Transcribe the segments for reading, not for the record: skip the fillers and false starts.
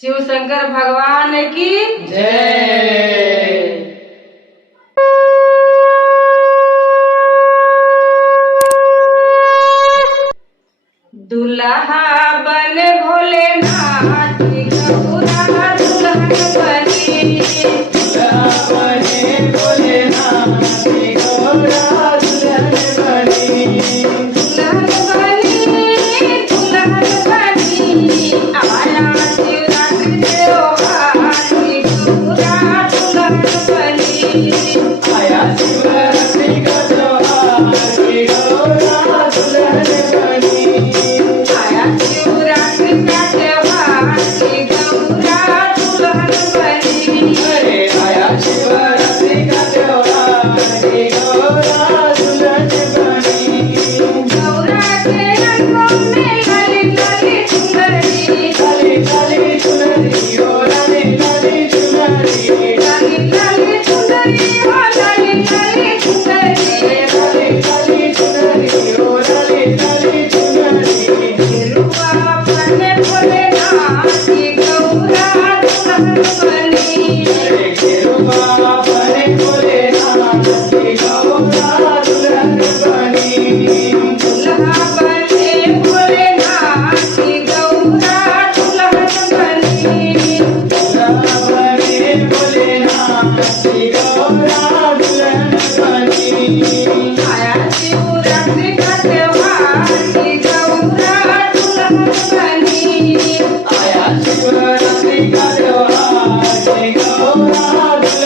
शिव शंकर भगवान की जय। दुल्हा बन भोलेनाथ गौरा दुल्हन बनी। दुल्हा बने भोलेनाथ गौरा दुल्हन बनी। दुल्हन बनी दुल्हन बनी आया शिवरात्रि त्योहार गौरा दुल्हन बनी। आया शिवरात्रि का त्योहार गौरा दुल्हन बनी। आया शिवरात्रि का त्योहार गौरा दुल्हन बनी। अरे आया शिवरात्रि का त्योहार गौरा दुल्हन बनी। गौरा के रंगों में लाली लाली चुनरी। लाली लाली चुनरी ओ लाली लाली चुनरी। लाली लाली चुनरी ओ लाली लाली चुनरी। लाली लाली चुनरी ओ लाली लाली चुनरी। गेरुआ बने भोलेनाथ गौरा दुल्हन बनी। अरे गेरुआ बने भोलेनाथ गौरा दुल्हन बनी। दुल्हा बने भोलेनाथ गौरा दुल्हन बनी। दुल्हा बने भोलेनाथ गौरा दुल्हन बनी। आया शिवरात्रि का त्योहार गौरा दुल्हन बनी। आया शिवरात्रि का त्योहार गौरा दुल्हन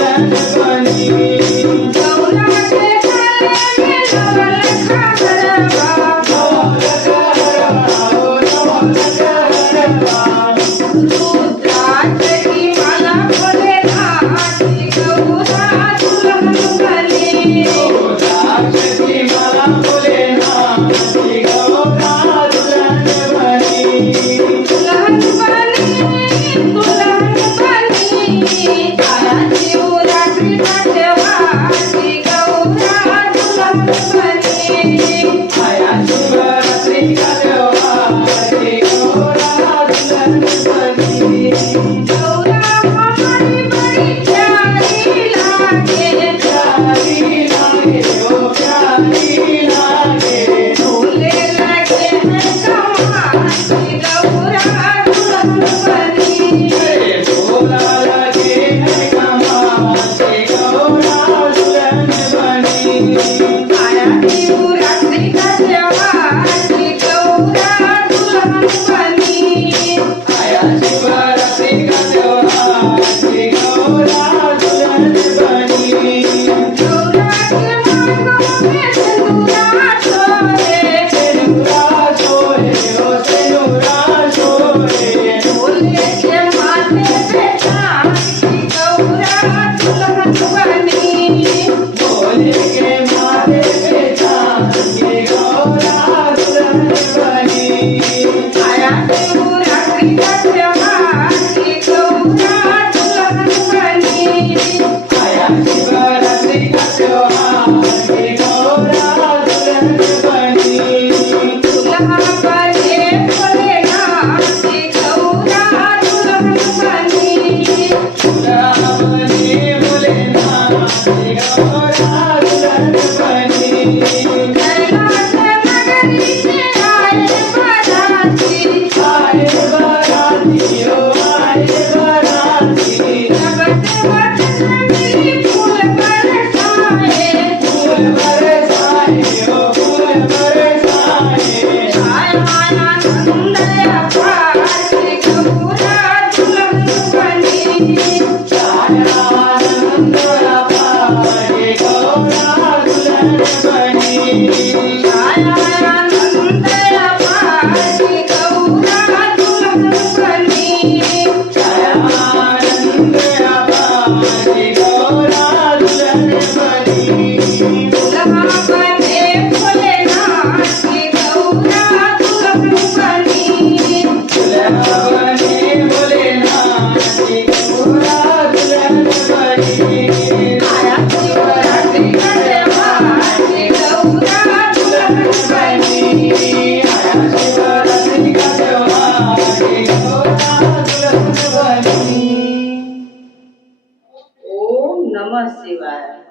नमः शिवाय.